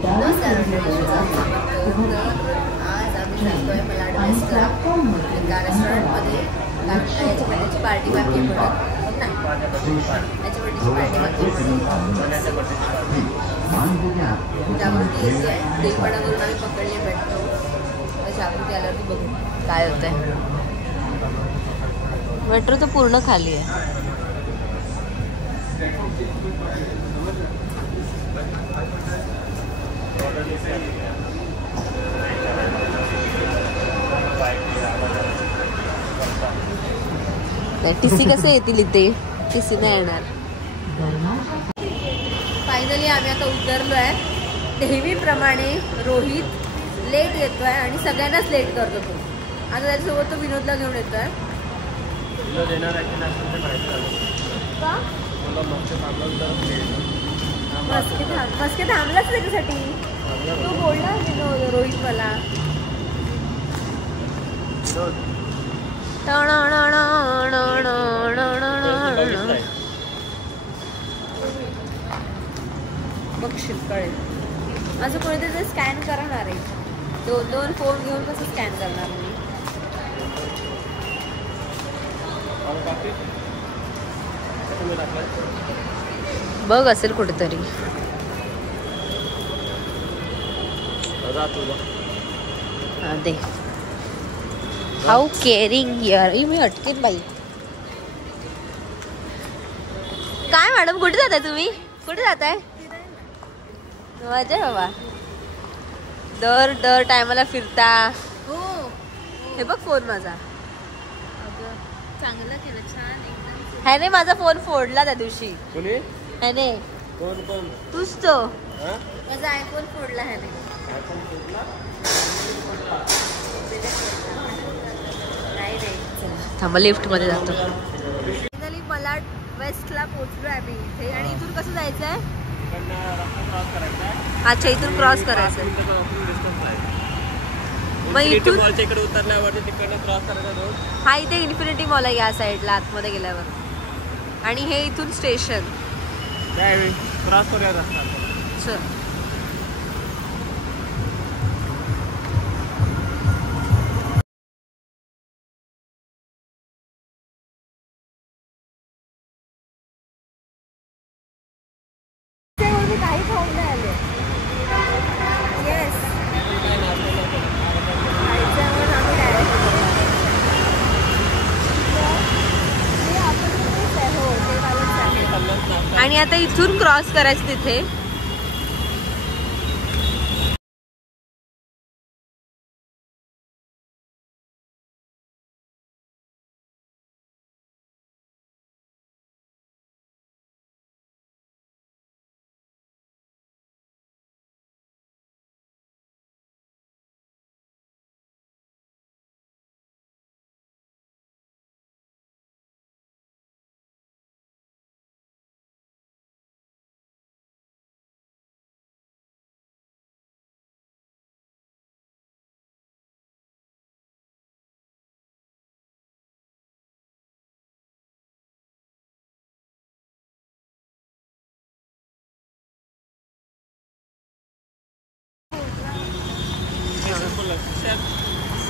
आज आम्ही जातोय मलाड वेस्टला एका रेस्टॉरंटमध्ये. याची बर्थडेची पार्टी बाकी आहे म्हणून नाही, याची बर्थडेची पार्टी बाकी आहे जागृती येते आहे. देवपाडावरून आम्ही पकडले भेटतो. तर जागृती आल्यावरती बघू काय होतंय. मेट्रो तर पूर्ण खाली आहे. टीसी कसे येतील इथे? टीसी नाही येणार. फायनली आम्ही आता उतरलो आहे. नेहमीप्रमाणे रोहित लेट येतोय आणि सगळ्यांनाच लेट करतो तो. आता त्याच्यासोबत तो विनोदला घेऊन येतोय. मस्के थांबलाच त्याच्यासाठी. तो बोलला विनोद रोहित मला. बघशील कळेल. असं कोणीतरी स्कॅन करणार आहे. दोन फोन घेऊन कसं स्कॅन करणार मी? बघ असेल कुठेतरी. दे. हाऊ केअरिंग यार. मी हटकेन बाई. काय मॅडम कुठे जाताय तुम्ही? कुठे जाताय? मजा बाबा. दर टायमाला फिरता. हो हे बघ फोन माझा. चांगला केलं छान एकदम. ह्याने माझा फोन फोडला त्या दिवशी. ह्याने. कोण? तूच तो. माझा आयफोन फोडला ह्याने. थांबा लिफ्ट मध्ये जातो. फायनली मलाड वेस्टला पोहोचलो आहे मी इथे. आणि इथून कसं जायचंय? अच्छा इथून क्रॉस करायचं. मग इथून इकडे उतरल्यावरती तिकडे क्रॉस करायचा रोड. हा इथे इन्फिनिटी मॉल आहे या साईडला आतमध्ये गेल्यावर. आणि हे इथून स्टेशन. क्रॉस करूया रस्ता. चल. काही खाऊन नाही आले. येस आणि आता इथून क्रॉस करायचं तिथे.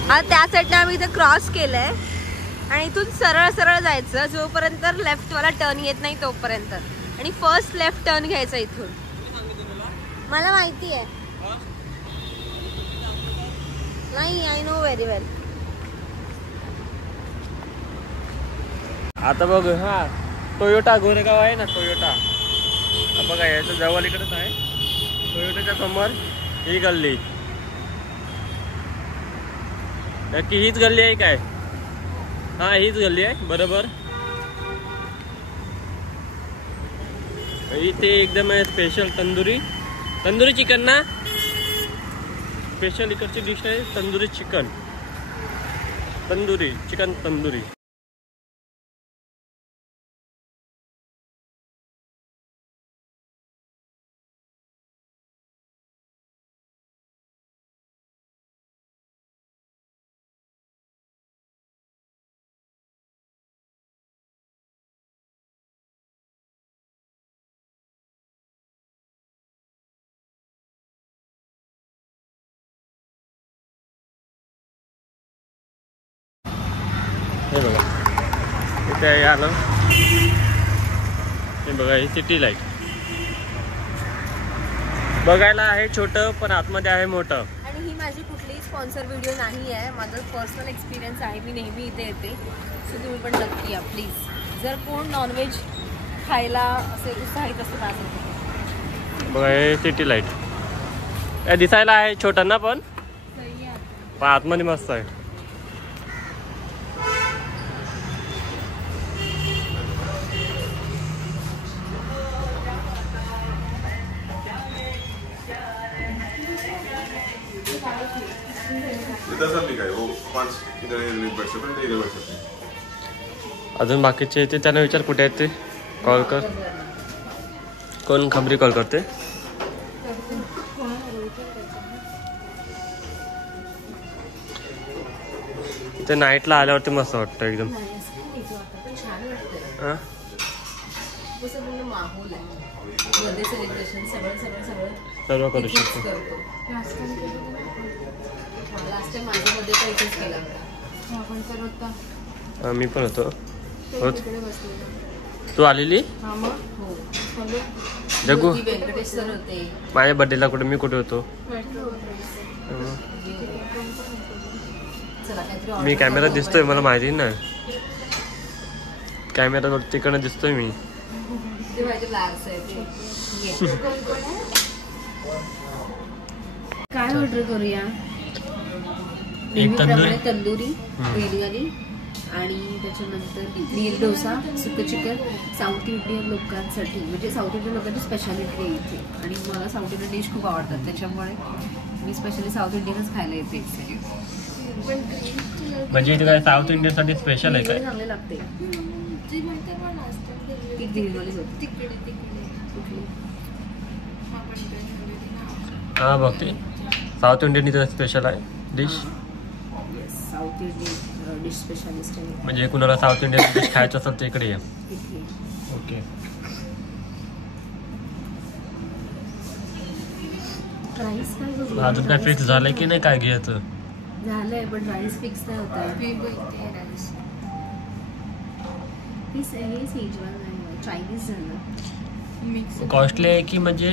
हा त्या साईडने आम्ही इथे क्रॉस केलंय. आणि इथून सरळ जायचं जोपर्यंत लेफ्ट वाला टर्न येत नाही तोपर्यंत. आणि फर्स्ट लेफ्ट टर्न घ्यायचा इथून. मला माहिती आहे. नाही आय नो व्हेरी वेल. आता बघ हा टोयोटा गोरेगाव आहे ना. टोयोटा बघा याच्या जवळ इकडेच आहे. टोयोटाच्या समोर ही गल्ली. नक्की हीच गल्ली आहे काय? हा हीच गल्ली आहे बरोबर. इथे एकदम स्पेशल तंदुरी चिकन ना. स्पेशल इकडची डिश आहे तंदुरी चिकन तंदुरी. इकडे बघा, इथे आलं हे बघा, ही सिटी लाईट बघायला आहे छोटं, पण आतमध्ये आहे मोठं. आणि ही माझी कुठलीही स्पॉन्सर व्हिडिओ नाही आहे, माझं पर्सनल एक्सपिरियन्स आहे. मी नेहमी इथे येते, सो तुम्ही पण नक्की या प्लीज. जर कोण नॉनव्हेज खायला असे उत्साहित असतं माझं. बघा हे सिटी लाईट, हे दिसायला आहे छोटं ना, पण आतमध्ये मस्त आहे. अजून बाकीचे ते त्यांना विचार कुठे आहेत ते, कॉल कर. कोण खबरी कॉल करते? ते नाईटला आल्यावरती मस्त वाटतं एकदम. हां सर्व करू शकतो. मी पण होतो. तू आलेली जग्गू माझ्या बर्थडेला कुठे, मी कुठे होतो? मी कॅमेरा दिसतोय, मला माहिती ना, कॅमेरा तिकडनं दिसतोय मी. काय ऑर्डर करूया? एक तंदुरी बिर्याणी आणि त्याच्यानंतर नीर डोसा, सुकं चिकन. साऊथ इंडियन लोकांसाठी, म्हणजे साऊथ इंडियन लोकांची स्पेशालिटी आहे इथे, आणि मला साऊथ इंडियन डिश खूप आवडतात, त्याच्यामुळे मी स्पेशली साऊथ इंडियनच खायला येते. म्हणजे इथे काय साऊथ इंडियन साठी स्पेशल आहे काय? चांगले लागते. हा बघते, साऊथ इंडियन इथे स्पेशल आहे dish. South Indian dish specialist आहे. म्हणजे कुणाला साऊथ इंडियन डिश खायचं असेल तर इकडे या. ओके. राईस काय अजून काय फिक्स झालंय की नाही काय घ्यायचं? झालंय, पण राईस फिक्स नाही होत आहे. चायनीज झालं. कॉस्टली आहे की म्हणजे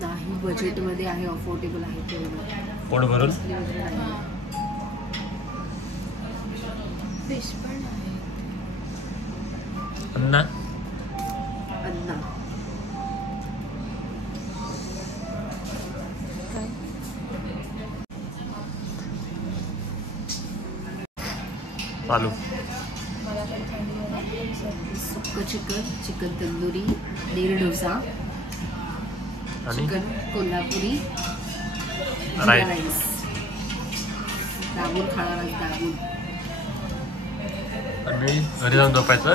नाही, बजेटमध्ये आहे, अफोर्डेबल आहे तेवढं. पोट भरून. फिश पण आहे. अन्ना अन्ना आलू, सुक्कं चिकन, चिकन तंदुरी, नीर डोसा, चिकन कोल्हापुरी, राईस, दाबून खाणार दाबून. आणि घरी जाऊन झोपायचं.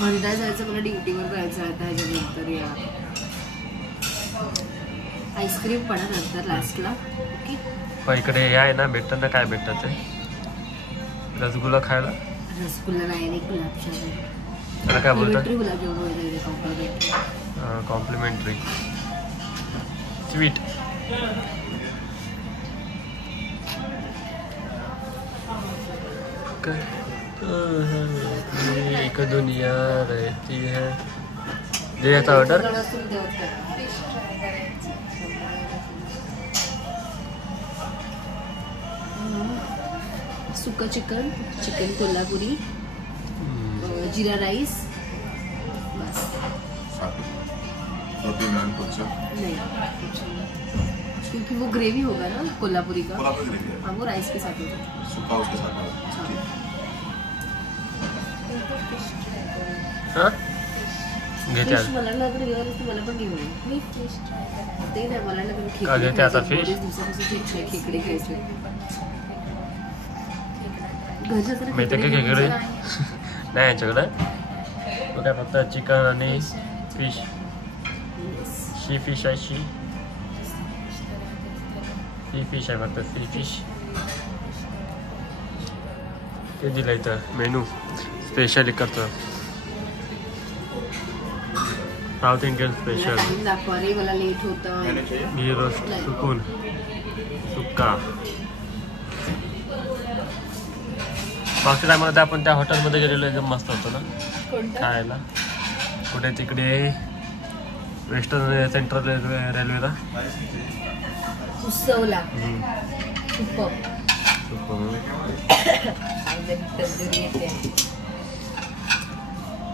म्हणता जायचं, मला ड्युटीवर जायचं आता ह्याच्यानंतर. या आईस्क्रीम पण नंतर लास्टला. ओके. पण इकडे हे आहे ना, भेटतं ना, काय भेटतं ते रसगुल्ला खायला. रसगुल्ला नाही रे, गुलाबजामुन. त्याला काय बोलतात? गुलाबजामुन. Complimentary sweet. एक दुनिया रहती है. दे आता ऑर्डर. सुक्कं चिकन, चिकन कोल्हापुरी, जीरा राइस, बस. नहीं, क्योंकि वो ग्रेवी होगा ना कोल्हापुरी का. हाँ, वो राइस के साथ होगा. सूखा उसके साथ. हाँ घेते फिश मला लागलं गेलं तर मला पण घेऊन मी फिश ट्राय करते. ते नाही मला लागलं खेकडे. घेते आता फिश. दिवसापासून खेकडे खायचे. मी तर काही खेकडे नाही यांच्याकडे. तो काय फक्त चिकन आणि फिश. शी फिश आहे. शी फिश आहे फक्त. सी फिश ते दिलं इथं मेनू स्पेशल इकडचं. South Indian special. मला लेट होता. घी रोस्ट सुकून सुक्का. मागच्या टायमाला आपण त्या हॉटेलमध्ये गेलेलो, एकदम मस्त होतो ना खायला. कुठे तिकडे वेस्टर्न सेंट्रल रेल्वेला उत्सवला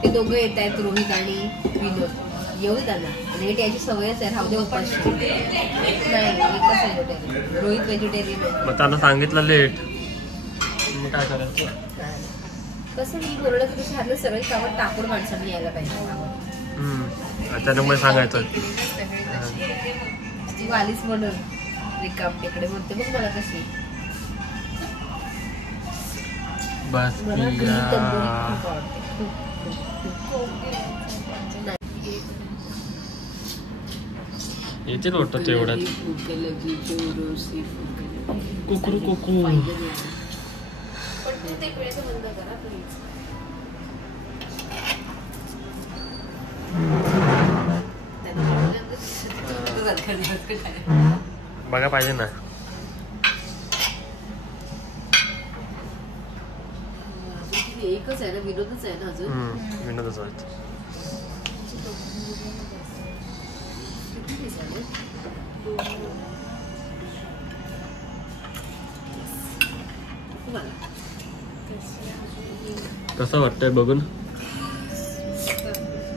ते दोघं येत आहेत, रोहित आणि विनोद. येऊ त्यांना आणि याची सवयच आहे, राहू दे उपाशी. नाही एकच व्हेजिटेरियन, रोहित व्हेजिटेरियन आहे. मग त्यांना सांगितलं लेट, मग काय करायचं. कसं मी बोललं की तुझ्या हातलं सगळी कामं टाकून माणसांनी यायला पाहिजे. त्याच्यामुळे सांगायचं तू आलीस म्हणून रिकाम तिकडे म्हणते बघ मला कशी. बस येते वाटतं तेवढ्यात. कुकरू कुकू बघा पाहिजे ना. एकच आहे ना, विनोदच आहे ना अजून. विनोदच आहेत. कसं वाटतंय बघून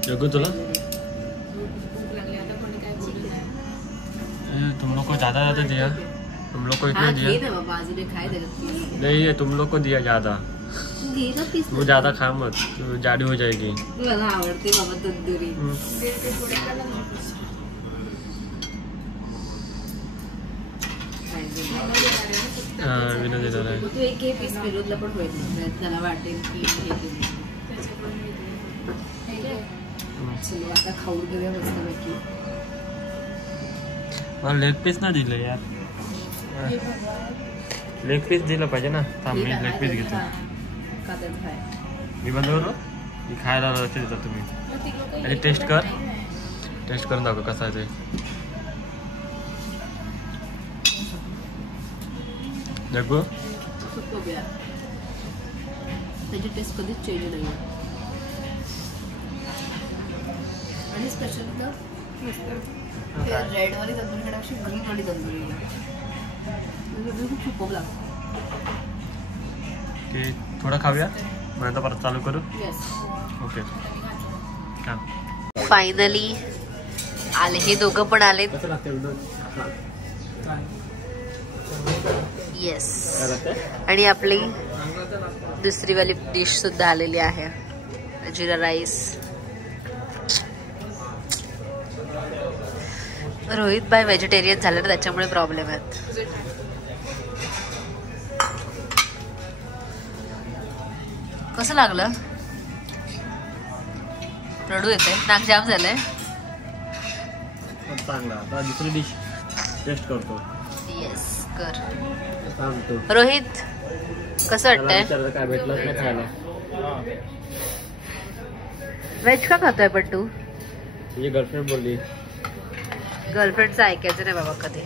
जगू तुला? तुम लोग को ज्यादा ज्यादा दिया, तुम लोग को इतना दिया नहीं है, तुम लोग को दिया ज्यादा. वो ज्यादा खा मत, तो जाडी हो जाएगी. मला आवडते बाबा तंदुरी. विनोद येणार आहे. तू एक पीस विनोदला पण होईल, त्याला वाटेल की चलो आता खाऊन घेऊया मस्तपैकी. मला लेग पीस ना दिलं यार. लेग पीस दिलं पाहिजे ना. थांब मी लेग पीस घेतो. मी बंद करू, मी खायला देता तुम्ही. आणि टेस्ट करून दाखव कसं आहे ते. जगू त्याची टेस्ट कधीच चेंज नाही. आणि स्पेशल रेड वाली तंदुरी खाण्यापेक्षा ग्रीन वाली तंदुरी खूप लागतं. थोडं खाऊया, मग नंतर परत चालू करू. ओके. फायनली आले हे दोघं पण आले. येस. आणि आपली दुसरी वाली डिश सुद्धा आलेली आहे, जिरा राईस. रोहित भाई व्हेजिटेरियन झाले ना, त्याच्यामुळे प्रॉब्लेम आहेत. कसं लागलं? रडू येते, नाक जाम झालंय. चांगला. आता दुसरी डिश टेस्ट करतो. येस कर. सांगतो रोहित कसं वाटतंय? काय भेटलं नाही खायला. व्हेज का खातोय पण तू? तुझी गर्लफ्रेंड बोलली. गर्लफ्रेंडचं ऐकायचं नाही बाबा कधी.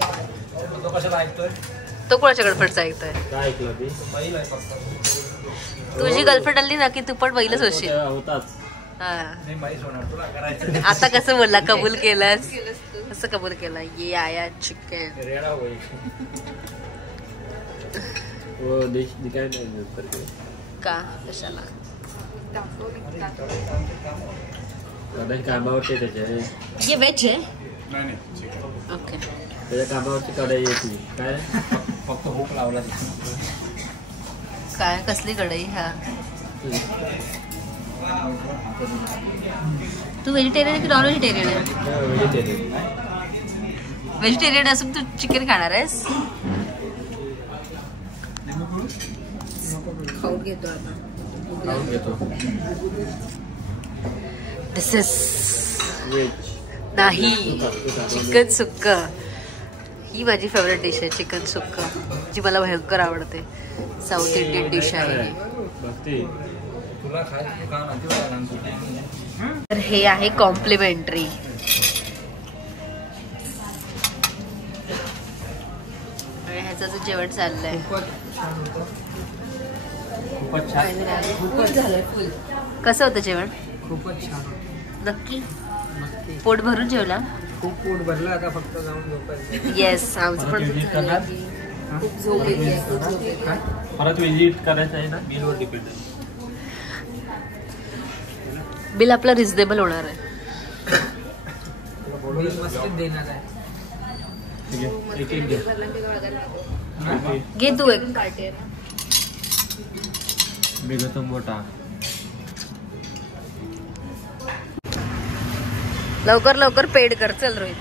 तो कोणाच्या गर्लफ्रेंडचं ऐकतोय? काय ऐकलं ती? तुझी गर्लफ्रेंड आली ना की तू पण पहिलंच होशील. होताच. आता कसं बोलला, कबूल केलंस? कसं कबूल केलं? ये आया चिकन. का कशाला कामावरती त्याचे. ये वेज आहे. ओके. त्याच्या कामावरती कढई येते. काय फक्त भूक लावला. काय कसली कढई? हा तू व्हेजिटेरियन आहे की नॉन व्हेजिटेरियन आहे? व्हेजिटेरियन असून तू चिकन खाणार आहेस? खाऊन घेतो आता. दिस इज नाही चिकन सुक्का. ही माझी फेवरेट डिश आहे, चिकन सुक्का, जी मला भयंकर आवडते. साऊथ इंडियन डिश आहे. तर हे आहे कॉम्प्लिमेंटरी. ह्याचं जेवण चाललंय. खूपच छान. फुल झालंय फुल. कसं होतं जेवण? खूपच छान. नक्की पोट भरून जेवला? खूप पोट भरलं, आता फक्त जाऊन झोपायचं. येस, आमचं पण विजिट करणार? खूप झोप येते, खूप झोप येते. परत विजिट करायचं आहे ना, बिलवर डिपेंड आहे. बिल आपलं रिझनेबल होणार आहे. बिल मस्त देणार आहे. ठीक आहे, एक एक घे. घे तू एक. बेगतो मोठा. लवकर लवकर पेड कर. चल रोहित.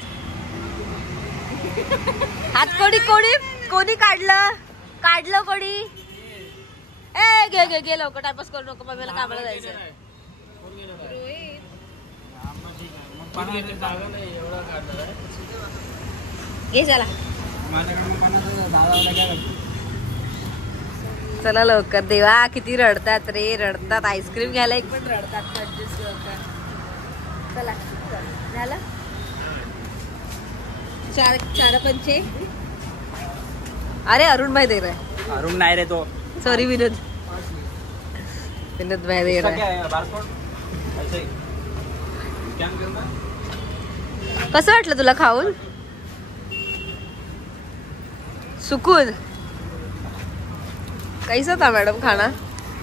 हात कोणी काढलं कोणी? ए घे घे घे लवकर. टाइमपास करू नको, मम्मीला कामाला जायचं. घे चला. चला लवकर. देवा किती रडतात रे, रडतात. आईस्क्रीम घ्यायला एक पण रडतात. चला झालं. 4 पंचे. अरे अरुण भाई दे रहा है. अरुण नाही रे तो. सॉरी विनोद भाई दे रहा है. कसं वाटलं तुला खाऊन? सुकून. कैसा था मॅडम खाना?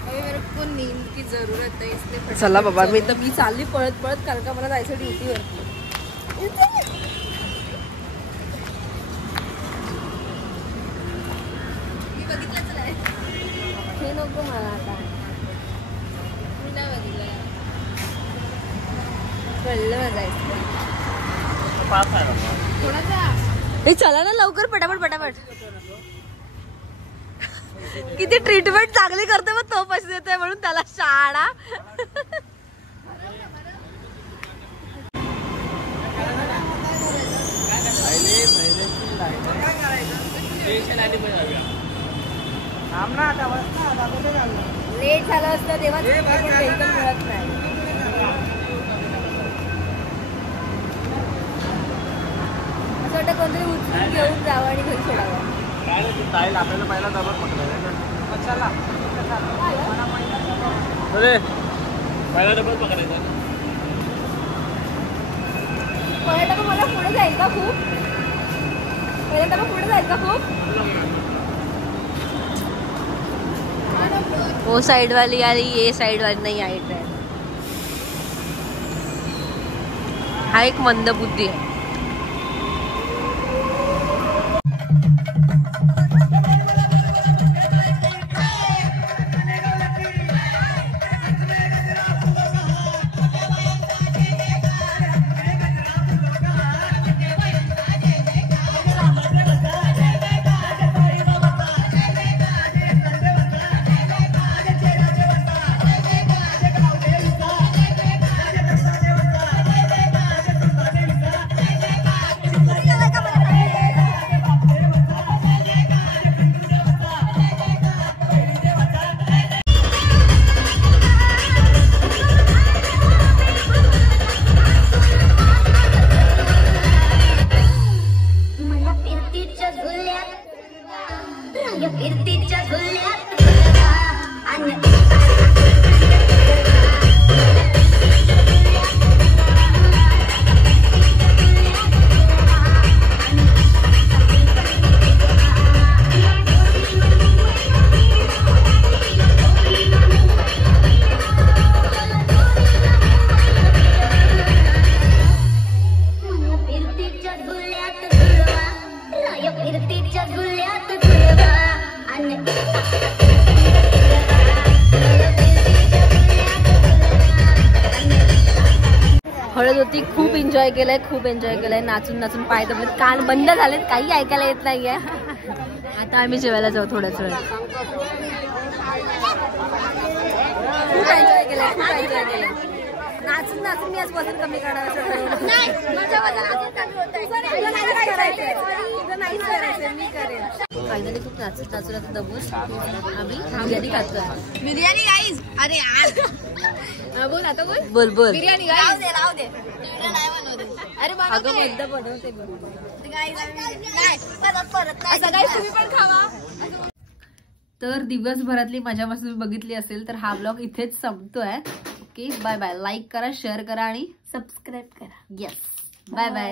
मेरे को नींद की जरूरत है, इसलिए चला बाबा. मी चालली पळत कारण का मला जायचं ड्युटीवरती. मी बघितलंच नाही. हे नको मला आता. मी नाही बघितलं. कळलं जायचं. हे चला ना लवकर, पटापट. किती ट्रीटमेंट चांगली करते मग तो पैसे देतोय म्हणून त्याला शाळा. लेट झालं असतं तेव्हा व्हेकल मिळत नाही. असं वाटतं कोणतरी उचलून घेऊन जावं आणि घरी सोडावं. आपल्याला पहिला डबल पकडायचा. पहिला डबल पकडायचा. पहिल्यांदा मग मला पुढे जाईल का खूप? वो साइड वाली आ रही, ये साइड वाली नहीं आई ट्रेन. हा एक मंद बुद्धी आहे. हळद होती. खूप एन्जॉय केलंय. नाचून पाय दबलेत, कान बंद झालेत, काही ऐकायला येत नाहीये. आता आम्ही जेवायला जाऊ थोड्याच वेळ. खूप एन्जॉय केलंय. नाचून मी आज वजन कमी करणार असं ठरवलं. मी करेन. फायनली खूप नाचून आता दबून आम्ही बिर्याणी खातोय. बिर्याणी गाईज. अरे यार बोल आता बोल बिर्याणी गाईज. राहू दे. अरे अगं मुद्दा बनवते तुम्ही पण खावा. तर दिवसभरातली मजा मस्त तुम्ही बघितली असेल तर हा ब्लॉग इथेच संपतोय. Okay, bye bye. लाईक करा, शेअर करा आणि सबस्क्राईब करा. Yes, bye bye.